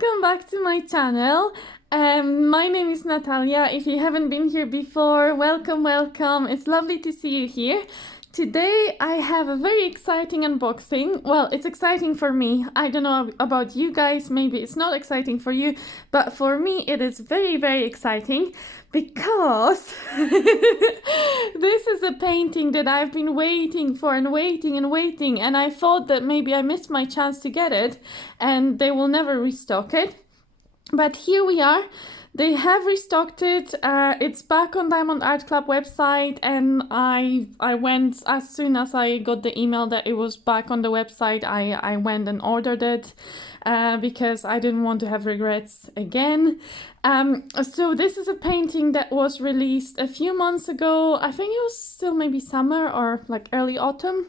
welcome back to my channel. My name is Natalia. If you haven't been here before, welcome. It's lovely to see you here. Today I have a very exciting unboxing. Well, it's exciting for me. I don't know about you guys, maybe it's not exciting for you, but for me it is very exciting because this is a painting that I've been waiting for and waiting, and I thought that maybe I missed my chance to get it and they will never restock it. But here we are. They have restocked it. It's back on Diamond Art Club website, and I went as soon as I got the email that it was back on the website. I went and ordered it because I didn't want to have regrets again. So this is a painting that was released a few months ago. I think it was still maybe summer or like early autumn.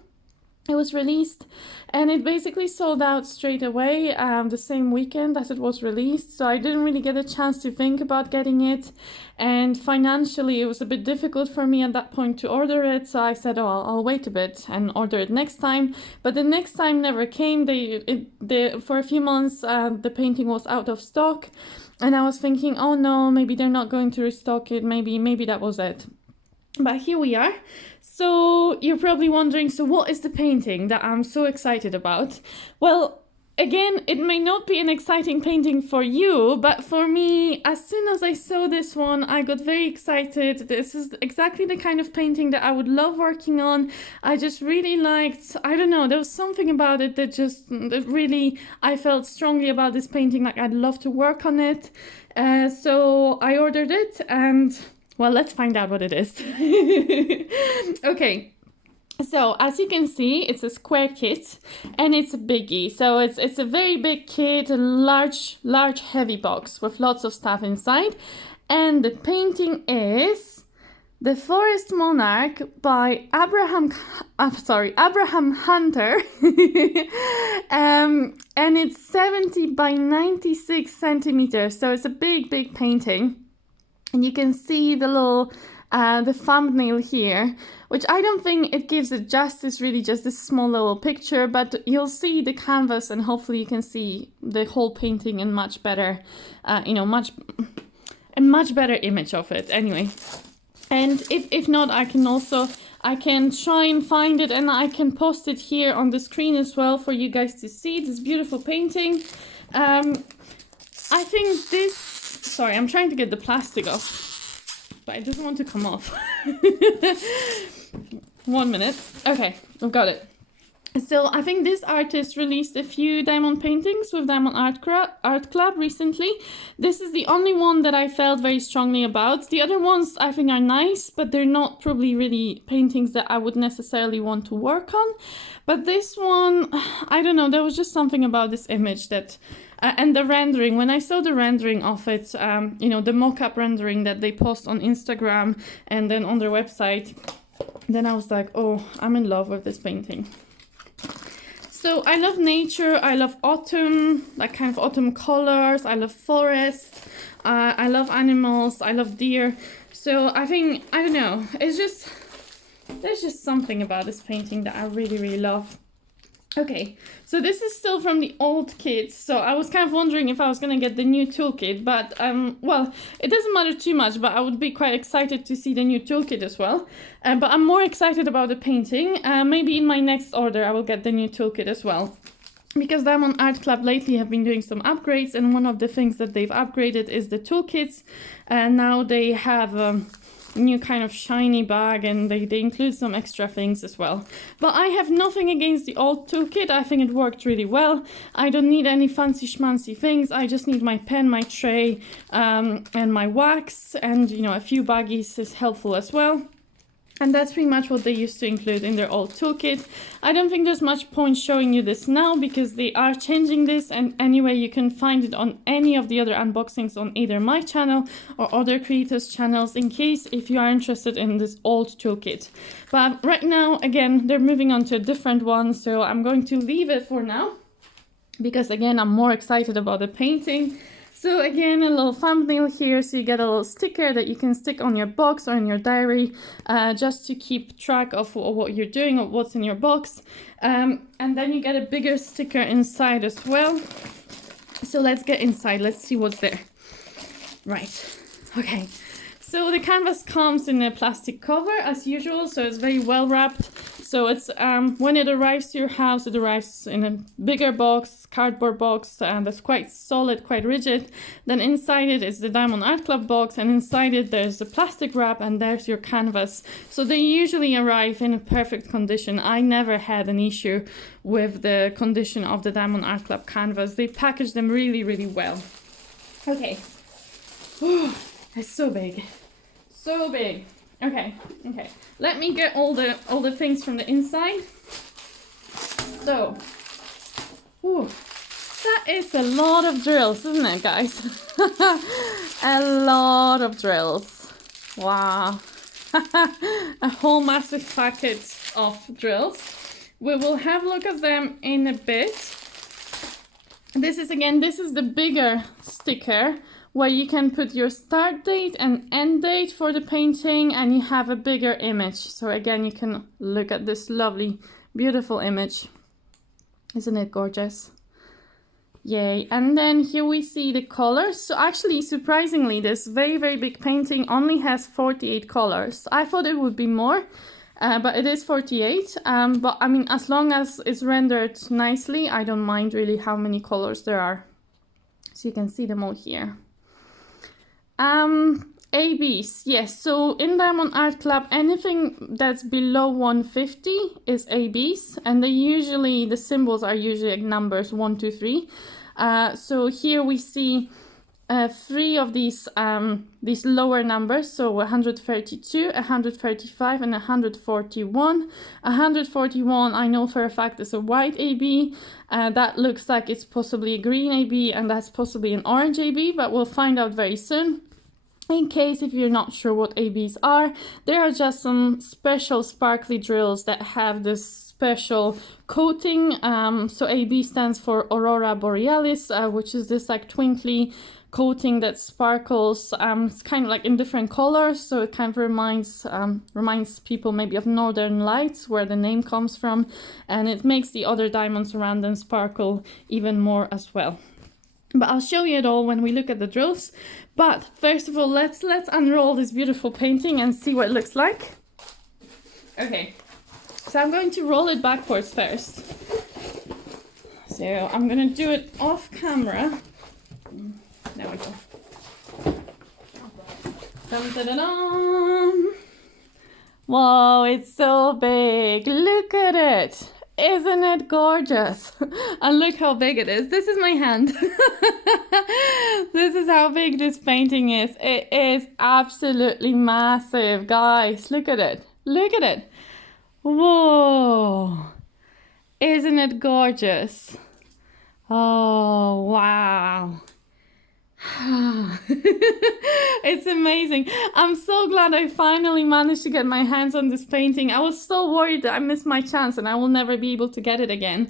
It was released, and it basically sold out straight away the same weekend as it was released, so I didn't really get a chance to think about getting it, and financially it was a bit difficult for me at that point to order it, so I said, oh, I'll wait a bit and order it next time. But the next time never came. For a few months the painting was out of stock, and I was thinking, oh no, maybe they're not going to restock it, maybe that was it. But here we are. So you're probably wondering, so what is the painting that I'm so excited about? Well, again, it may not be an exciting painting for you, but for me, as soon as I saw this one, I got very excited. This is exactly the kind of painting that I would love working on. I just really liked, I don't know, there was something about it that really, I felt strongly about this painting, like I'd love to work on it. So I ordered it, and well, let's find out what it is. Okay, so as you can see, it's a square kit and it's a biggie. So it's a very big kit, a large heavy box with lots of stuff inside. And the painting is The Forest Monarch by Abraham Hunter. And it's 70 by 96 centimeters. So it's a big painting. And you can see the little, the thumbnail here, which I don't think it gives it justice, really just this small little picture, but you'll see the canvas and hopefully you can see the whole painting in much better, a much better image of it anyway. And if not, I can try and find it and I can post it here on the screen as well for you guys to see this beautiful painting. I think this, sorry, I'm trying to get the plastic off, but it doesn't want to come off. 1 minute. Okay, I've got it. So I think this artist released a few diamond paintings with Diamond Art Club recently. This is the only one that I felt very strongly about. The other ones I think are nice, but they're not probably really paintings that I would necessarily want to work on. But this one, I don't know, there was just something about this image that... and the rendering, when I saw the rendering of it, the mock-up rendering that they post on Instagram and then on their website, then I was like, oh, I'm in love with this painting. So I love nature, I love autumn, like kind of autumn colors, I love forest, I love animals, I love deer. So I think, I don't know, there's just something about this painting that I really love. Okay, so this is still from the old kit, so I was kind of wondering if I was gonna get the new toolkit, but well, it doesn't matter too much, but I would be quite excited to see the new toolkit as well. But I'm more excited about the painting. Maybe in my next order I will get the new toolkit as well. Because Diamond Art Club lately have been doing some upgrades, and one of the things that they've upgraded is the toolkits. And now they have new kind of shiny bag, and they include some extra things as well. But I have nothing against the old toolkit. I think it worked really well. I don't need any fancy schmancy things. I just need my pen, my tray, and my wax, and a few baggies is helpful as well. And that's pretty much what they used to include in their old toolkit. I don't think there's much point showing you this now because they are changing this, and anyway, you can find it on any of the other unboxings on either my channel or other creators' channels in case if you are interested in this old toolkit. But right now, again, they're moving on to a different one, so I'm going to leave it for now because again, I'm more excited about the painting. So again, a little thumbnail here, so you get a little sticker that you can stick on your box or in your diary, just to keep track of what you're doing or what's in your box. And then you get a bigger sticker inside as well. So let's get inside. Let's see what's there. Right. Okay. So the canvas comes in a plastic cover as usual, so it's very well wrapped. So it's when it arrives to your house, it arrives in a bigger box, cardboard box, that's quite solid, quite rigid. Then inside it is the Diamond Art Club box, and inside it there's the plastic wrap, and there's your canvas. So they usually arrive in a perfect condition. I never had an issue with the condition of the Diamond Art Club canvas. They package them really, really well. Okay. It's so big. So big. Okay. Let me get all the things from the inside. So, that is a lot of drills, isn't it, guys? A lot of drills. Wow. A whole massive packet of drills. We will have a look at them in a bit. This is the bigger sticker, where you can put your start date and end date for the painting, and you have a bigger image. So again, you can look at this lovely, beautiful image. Isn't it gorgeous? Yay. And then here we see the colors. So actually, surprisingly, this very, very big painting only has 48 colors. I thought it would be more, but it is 48. But I mean, as long as it's rendered nicely, I don't mind really how many colors there are. So you can see them all here. ABs, yes. So in Diamond Art Club, anything that's below 150 is ABs, and the symbols are usually like numbers 1, 2, 3. So here we see 3 of these lower numbers, so 132, 135, and 141. 141, I know for a fact, is a white AB. That looks like it's possibly a green AB, and that's possibly an orange AB, but we'll find out very soon. In case if you're not sure what ABs are, there are just some special sparkly drills that have this special coating. So AB stands for Aurora Borealis, which is this like twinkly coating that sparkles. It's kind of like in different colors, so it kind of reminds people maybe of Northern Lights, where the name comes from, and it makes the other diamonds around them sparkle even more as well. But I'll show you it all when we look at the drills. But first of all, let's unroll this beautiful painting and see what it looks like. Okay, so I'm going to roll it backwards first. So I'm gonna do it off camera. There we go. Dun, dun, dun, dun. Whoa, it's so big. Look at it. Isn't it gorgeous? And look how big it is. This is my hand. This is how big this painting is. It is absolutely massive, guys. Look at it. Look at it. Whoa. Isn't it gorgeous? Oh, wow. It's amazing. I'm so glad I finally managed to get my hands on this painting. I was so worried that I missed my chance and I will never be able to get it again.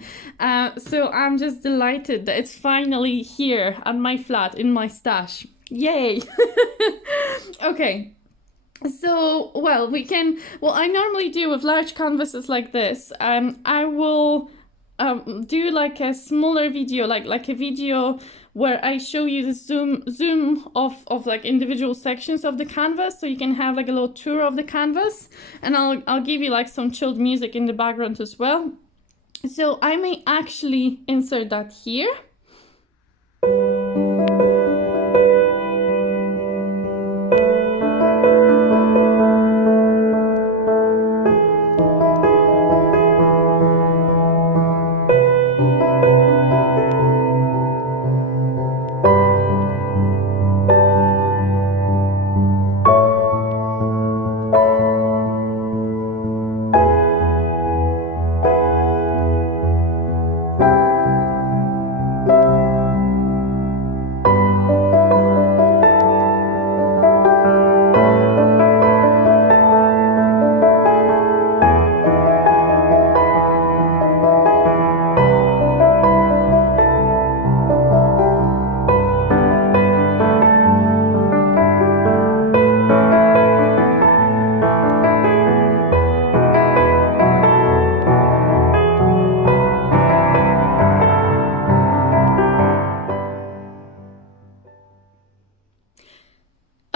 So I'm just delighted that it's finally here at my flat in my stash. Yay. Okay. So, I normally do with large canvases like this. I will do like a smaller video, like a video where I show you the zoom of like individual sections of the canvas, so you can have like a little tour of the canvas, and I'll give you like some chilled music in the background as well. So I may actually insert that here.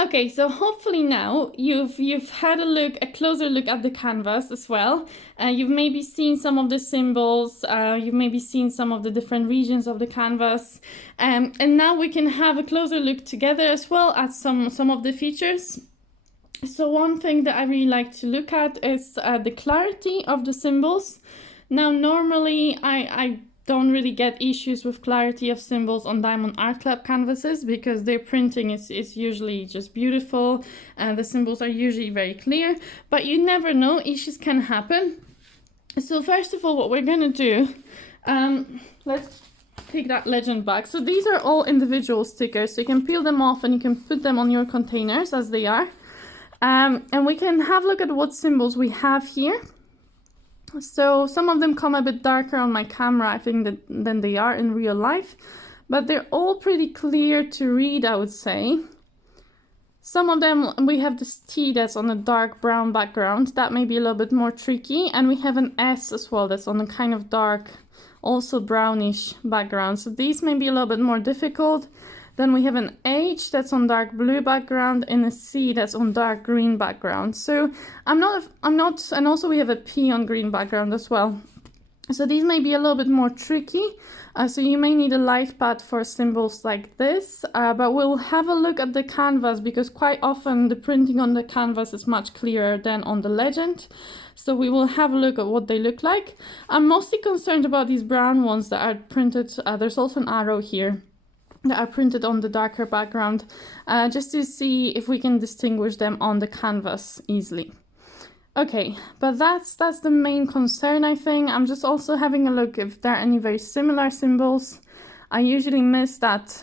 Okay, so hopefully now you've had a closer look at the canvas as well. You've maybe seen some of the symbols. You've maybe seen some of the different regions of the canvas, and now we can have a closer look together as well at some of the features. So one thing that I really like to look at is the clarity of the symbols. Now, normally I don't really get issues with clarity of symbols on Diamond Art Club canvases because their printing is usually just beautiful and the symbols are usually very clear, but you never know, issues can happen. So first of all, what we're gonna do, let's take that legend back. So these are all individual stickers, so you can peel them off and you can put them on your containers as they are. And we can have a look at what symbols we have here. So some of them come a bit darker on my camera, I think, than they are in real life, but they're all pretty clear to read, I would say. Some of them, we have this T that's on a dark brown background, that may be a little bit more tricky, and we have an S as well that's on a kind of dark, also brownish background. So these may be a little bit more difficult. Then we have an H that's on dark blue background and a C that's on dark green background. So I'm not, and also we have a P on green background as well. So these may be a little bit more tricky. So you may need a light pad for symbols like this, but we'll have a look at the canvas because quite often the printing on the canvas is much clearer than on the legend. So we will have a look at what they look like. I'm mostly concerned about these brown ones that are printed. There's also an arrow here that are printed on the darker background, just to see if we can distinguish them on the canvas easily. Okay, but that's the main concern, I think. I'm just also having a look if there are any very similar symbols. I usually miss that,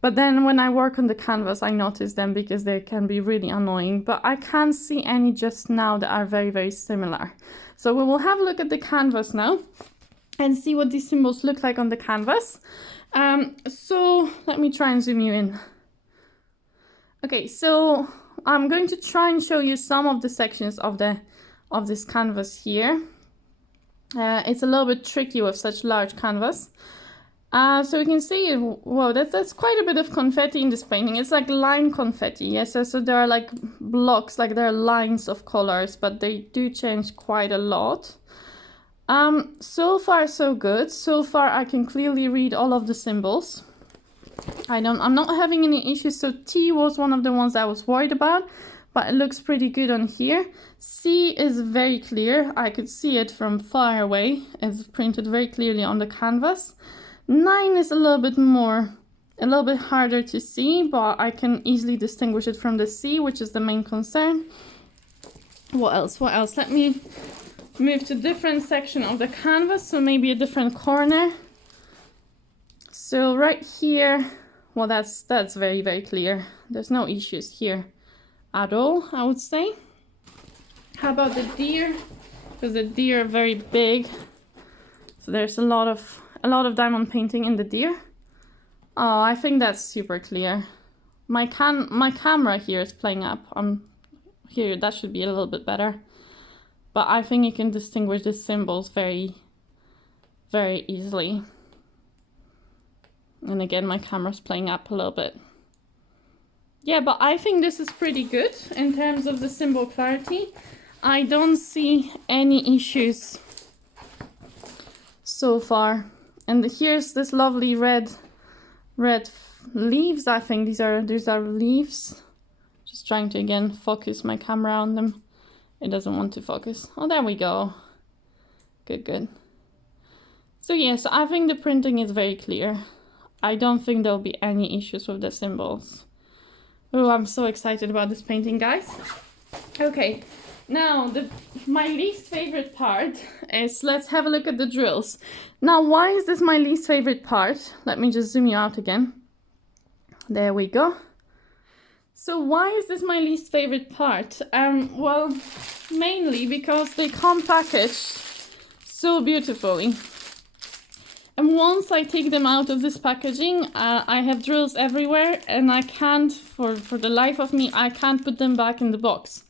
but then when I work on the canvas, I notice them because they can be really annoying, but I can't see any just now that are very, very similar. So we will have a look at the canvas now and see what these symbols look like on the canvas. So let me try and zoom you in. Okay, so I'm going to try and show you some of the sections of this canvas here. It's a little bit tricky with such large canvas. So we can see, whoa, that's quite a bit of confetti in this painting. It's like line confetti, yes. So there are like blocks, like there are lines of colors, but they do change quite a lot. So far so good. So far I can clearly read all of the symbols. I'm not having any issues. So T was one of the ones I was worried about, but it looks pretty good on here. C is very clear. I could see it from far away. It's printed very clearly on the canvas. 9 is a little bit harder to see, but I can easily distinguish it from the C, which is the main concern. What else? Let me move to different section of the canvas, so maybe a different corner. So right here, well, that's very, very clear. There's no issues here at all, I would say. How about the deer? Because the deer are very big, so there's a lot of diamond painting in the deer. Oh, I think that's super clear. My camera here is playing up. Here, that should be a little bit better. But I think you can distinguish the symbols very, very easily. And again, my camera's playing up a little bit. Yeah, but I think this is pretty good in terms of the symbol clarity. I don't see any issues so far. And here's this lovely red leaves. I think these are leaves. Just trying to again focus my camera on them. It doesn't want to focus. Oh, there we go. Good. So yes, I think the printing is very clear. I don't think there'll be any issues with the symbols. Oh, I'm so excited about this painting, guys. Okay, now my least favorite part is, let's have a look at the drills. Now, why is this my least favorite part? Let me just zoom you out again. There we go. So why is this my least favorite part? Well, mainly because they come packaged so beautifully. And once I take them out of this packaging, I have drills everywhere and I can't, for the life of me, I can't put them back in the box.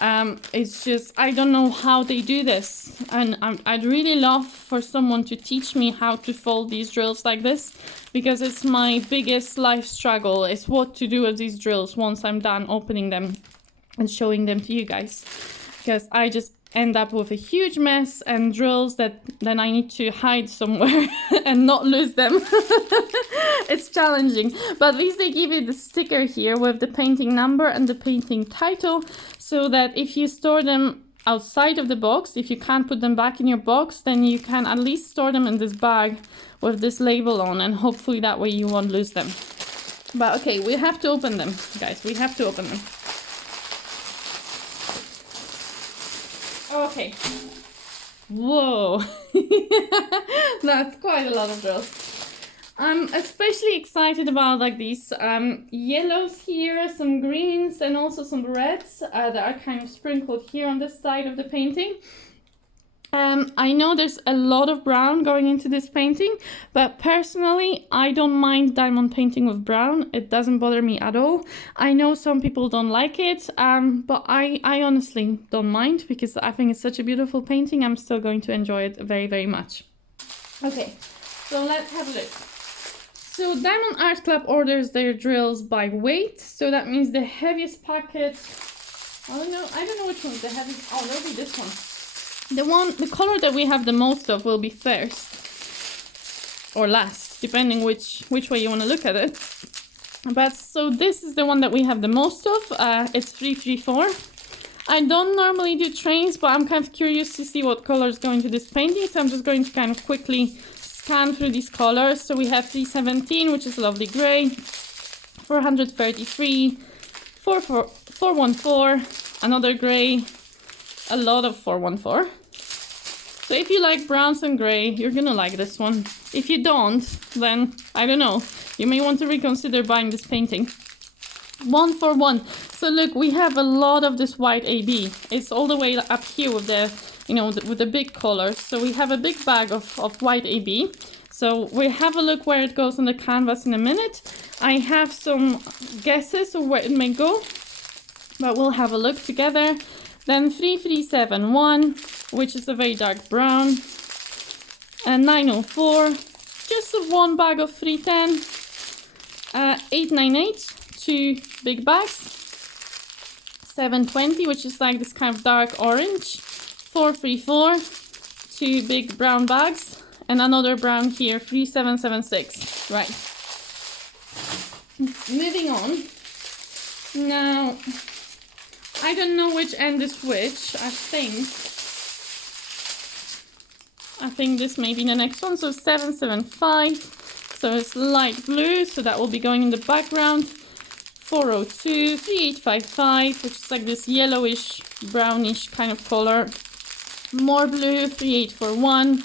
It's just, I don't know how they do this. And I'd really love for someone to teach me how to fold these drills like this, because it's my biggest life struggle, is what to do with these drills once I'm done opening them and showing them to you guys. Because I just end up with a huge mess and drills that then I need to hide somewhere and not lose them. It's challenging, but at least they give you the sticker here with the painting number and the painting title, so that if you store them outside of the box, if you can't put them back in your box, then you can at least store them in this bag with this label on, and hopefully that way you won't lose them. But okay, we have to open them, guys. We have to open them. Okay. Whoa. That's quite a lot of drills. I'm especially excited about like these yellows here, some greens, and also some reds that are kind of sprinkled here on this side of the painting. I know there's a lot of brown going into this painting, but personally, I don't mind diamond painting with brown. It doesn't bother me at all. I know some people don't like it, but I honestly don't mind, because I think it's such a beautiful painting. I'm still going to enjoy it very, very much. Okay, so let's have a look. So Diamond Art Club orders their drills by weight. So that means the heaviest packet, I don't know which one's the heaviest. Oh, that'll be this one. The color that we have the most of will be first or last, depending which way you want to look at it. But so this is the one that we have the most of. It's 334. I don't normally do trains, but I'm kind of curious to see what colors go into this painting, so I'm just going to kind of quickly scan through these colors. So we have 317, which is a lovely gray, 433, 414, another gray, a lot of 414. So if you like browns and gray, you're gonna like this one. If you don't, then I don't know, you may want to reconsider buying this painting. 141. So look, we have a lot of this white AB. It's all the way up here with the, with the big colors. So we have a big bag of white AB. So we have a look where it goes on the canvas in a minute. I have some guesses of where it may go, but we'll have a look together. Then 3371, which is a very dark brown, and 904, just one bag of 310, 898, two big bags, 720, which is like this kind of dark orange, 434, two big brown bags, and another brown here, 3776. Right. Moving on. Now, I don't know which end is which. I think this may be the next one. So 775. So it's light blue. So that will be going in the background. 402, 3855, which is like this yellowish, brownish kind of color. More blue, 3841.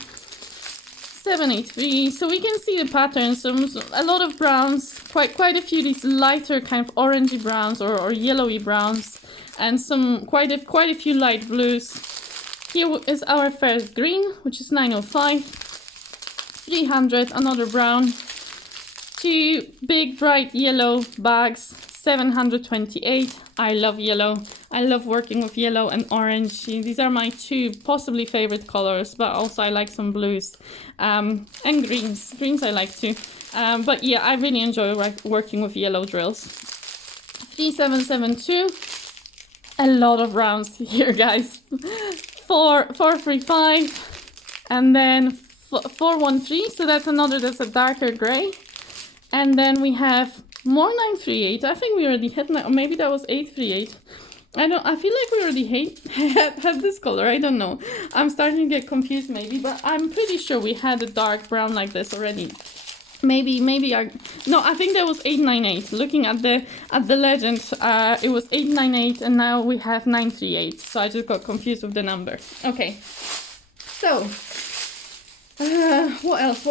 783. So we can see the patterns. So a lot of browns, quite a few of these lighter kind of orangey browns or yellowy browns. And quite a few light blues. Here is our first green, which is 905, 300, another brown, two big bright yellow bags, 728. I love yellow. I love working with yellow and orange. These are my two possibly favorite colors, but also I like some blues and greens. Greens I like too. But yeah, I really enjoy working with yellow drills. 3772. A lot of rounds here, guys. 435, and then 413. So that's a darker gray. And then we have more 938. I think we already had, or maybe that was 838. I feel like we already had this color. I don't know. I'm starting to get confused maybe, but I'm pretty sure we had a dark brown like this already. Maybe I think that was 898. Looking at the legend, it was 898, and now we have 938. So I just got confused with the number. Okay, so what else?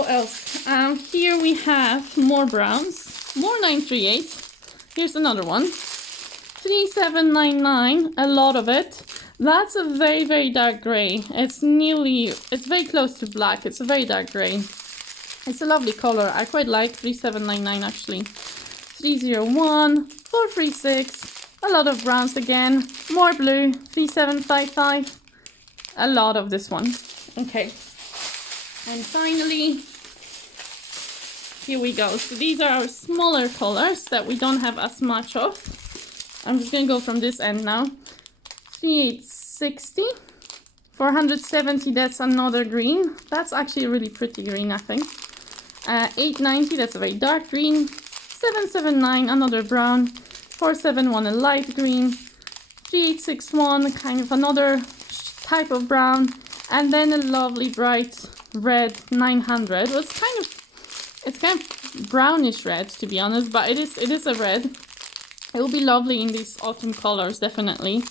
Here we have more browns, more 938. Here's another one, 3799. A lot of it. That's a very, very dark gray. It's very close to black. It's a very dark gray. It's a lovely color. I quite like 3799 actually. 301, 436, A lot of browns again. More blue. 3755. A lot of this one. Okay. And finally, here we go. So these are our smaller colors that we don't have as much of. I'm just going to go from this end now. 3860. 470, that's another green. That's actually a really pretty green, I think. 890, that's a very dark green. 779, another brown. 471, a light green. 3861, kind of another type of brown. And then a lovely bright red 900. Well, it's kind of brownish red, to be honest, but it is a red. It will be lovely in these autumn colors, definitely.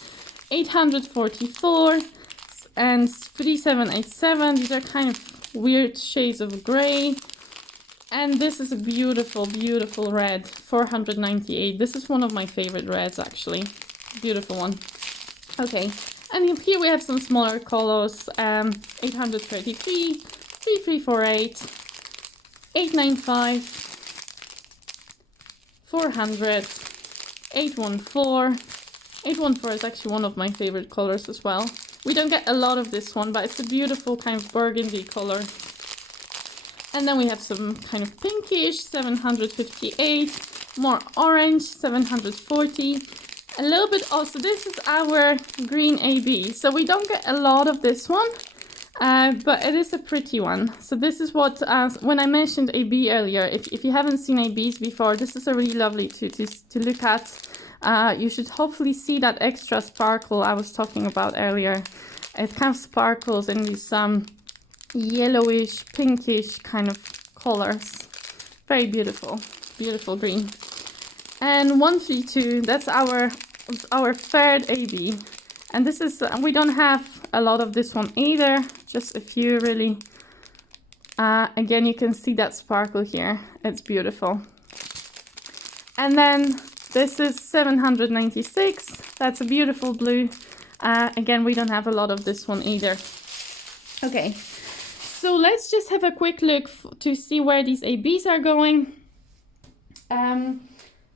844 and 3787. These are kind of weird shades of gray. And this is a beautiful, beautiful red, 498. This is one of my favorite reds, actually. Beautiful one. Okay, and here we have some smaller colors. 833, 3348, 895, 400, 814. 814 is actually one of my favorite colors as well. We don't get a lot of this one, but it's a beautiful kind of burgundy color. And then we have some kind of pinkish, 758, more orange, 740, a little bit also, this is our green AB. So we don't get a lot of this one, but it is a pretty one. So this is what, when I mentioned AB earlier, if you haven't seen ABs before, this is a really lovely to look at. You should hopefully see that extra sparkle I was talking about earlier. It kind of sparkles in these yellowish, pinkish kind of colors. Very beautiful, beautiful green. And 132, that's our third AB. And this is, we don't have a lot of this one either, just a few really. Again, you can see that sparkle here. It's beautiful. And then this is 796. That's a beautiful blue. Again, we don't have a lot of this one either. Okay, so let's just have a quick look to see where these ABs are going.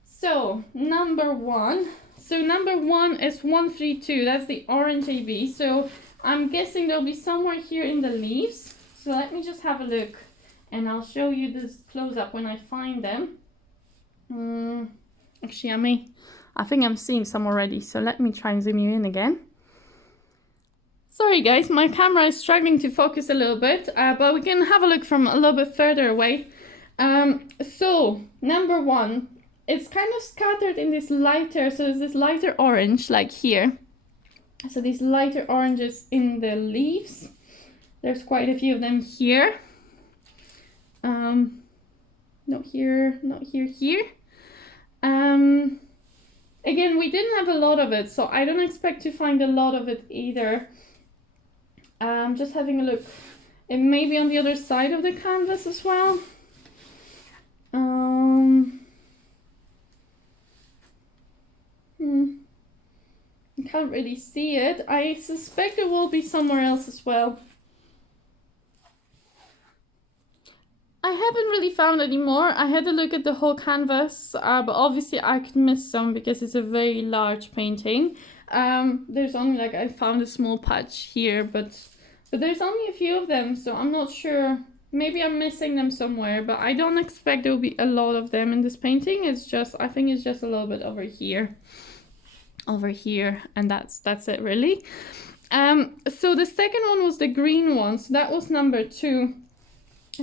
So number one is 132. That's the orange AB. So I'm guessing they'll be somewhere here in the leaves. So let me just have a look, and I'll show you this close up when I find them. Actually, I think I'm seeing some already. So let me try and zoom you in again. Sorry guys, my camera is struggling to focus a little bit, but we can have a look from a little bit further away. So number one, it's kind of scattered in this lighter, so there's this lighter orange like here. So these lighter oranges in the leaves. There's quite a few of them here. Not here, not here, here. Again, we didn't have a lot of it, so I don't expect to find a lot of it either. Just having a look. It may be on the other side of the canvas as well. I can't really see it. I suspect it will be somewhere else as well. I haven't really found any more. I had to look at the whole canvas, but obviously I could miss some because it's a very large painting. There's only like, I found a small patch here, but there's only a few of them, so I'm not sure. Maybe I'm missing them somewhere, but I don't expect there will be a lot of them in this painting. It's just, I think it's just a little bit over here, and that's it really. So the second one was the green one, so that was number 2.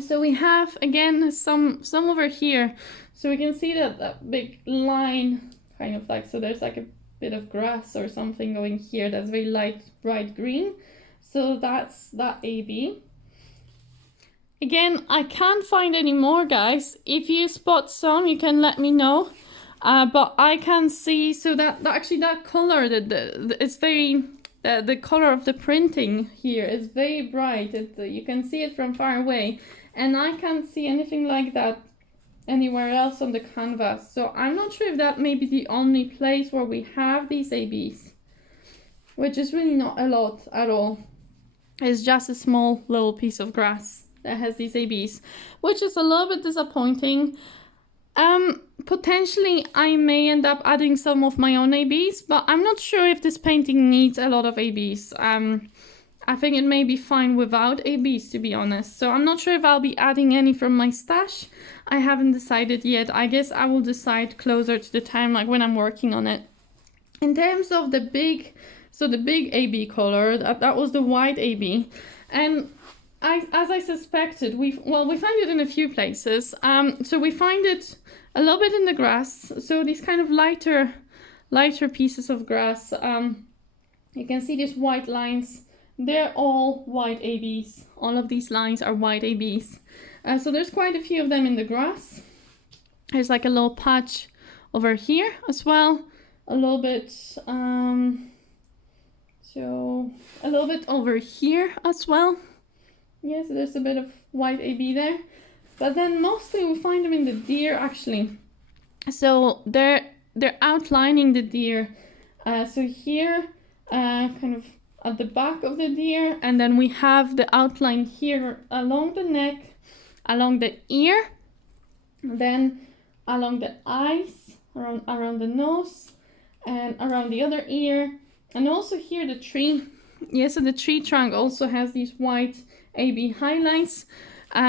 So we have again some over here, so we can see that big line kind of like, so there's like a bit of grass or something going here that's very light bright green. So that's that AB. Again, I can't find any more, guys. If you spot some, you can let me know. But I can see, so that actually that color, it's very, the color of the printing here is very bright. You can see it from far away, and I can't see anything like that anywhere else on the canvas. So I'm not sure if that may be the only place where we have these ABs, which is really not a lot at all. It's just a small little piece of grass that has these ABs, which is a little bit disappointing. Potentially I may end up adding some of my own ABs, but I'm not sure if this painting needs a lot of ABs. I think it may be fine without ABs, to be honest. So I'm not sure if I'll be adding any from my stash. I haven't decided yet. I guess I will decide closer to the time, like when I'm working on it. In terms of the big AB color, that was the white AB. And as I suspected, we find it in a few places. So we find it a little bit in the grass. So these kind of lighter pieces of grass. You can see these white lines. They're all white ABs. All of these lines are white ABs. So there's quite a few of them in the grass. There's like a little patch over here as well. A little bit, so a little bit over here as well. Yes, there's a bit of white AB there. But then mostly we find them in the deer, actually. So they're outlining the deer. So here, kind of at the back of the deer, and then we have the outline here along the neck, along the ear, then along the eyes, around the nose, and around the other ear, and also here the tree. Yeah, so the tree trunk also has these white AB highlights.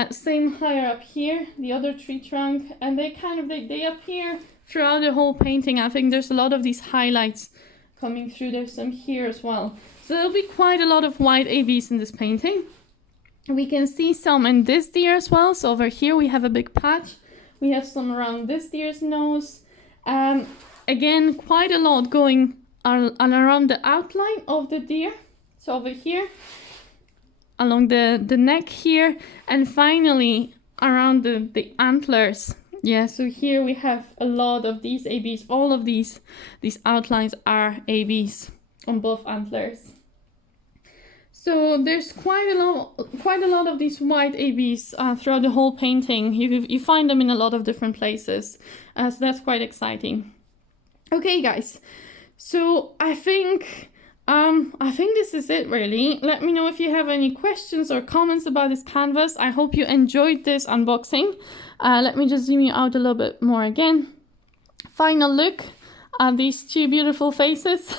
Same higher up here, the other tree trunk, and they appear throughout the whole painting. I think there's a lot of these highlights coming through. There's some here as well. So there'll be quite a lot of white ABs in this painting. We can see some in this deer as well. So over here we have a big patch. We have some around this deer's nose. Again, quite a lot going on around the outline of the deer. So over here, along the neck here, and finally around the antlers. Yeah, so here we have a lot of these ABs. All of these outlines are ABs on both antlers. So there's quite a lot of these white ABs throughout the whole painting. You find them in a lot of different places. So that's quite exciting. Okay, guys. So I think this is it, really. Let me know if you have any questions or comments about this canvas. I hope you enjoyed this unboxing. Let me just zoom you out a little bit more again. Final look at these two beautiful faces.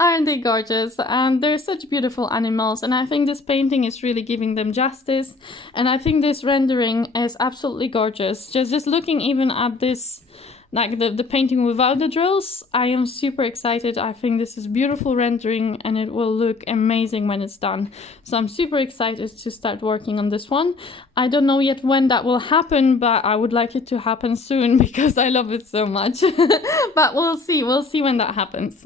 Aren't they gorgeous? And they're such beautiful animals, and I think this painting is really giving them justice. And I think this rendering is absolutely gorgeous. Just looking even at this, like the painting without the drills, I am super excited. I think this is beautiful rendering and it will look amazing when it's done. So I'm super excited to start working on this one. I don't know yet when that will happen, but I would like it to happen soon because I love it so much. But we'll see when that happens.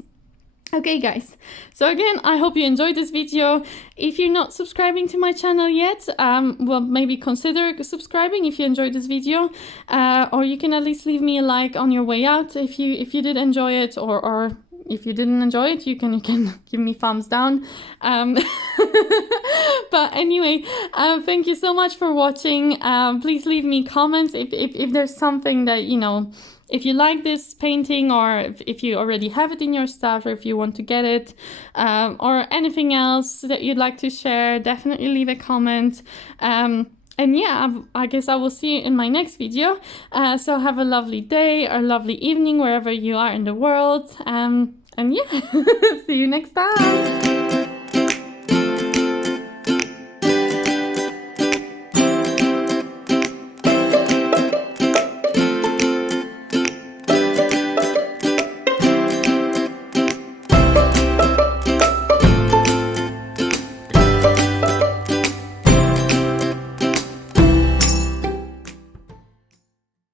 Okay, guys, so again, I hope you enjoyed this video. If you're not subscribing to my channel yet, well, maybe consider subscribing if you enjoyed this video, or you can at least leave me a like on your way out if you did enjoy it, or if you didn't enjoy it, you can give me thumbs down. But anyway, thank you so much for watching. Please leave me comments if there's something that, you know, if you like this painting, or if you already have it in your stash, or if you want to get it, or anything else that you'd like to share, definitely leave a comment. And yeah, I guess I will see you in my next video. So have a lovely day or lovely evening wherever you are in the world. And yeah, see you next time.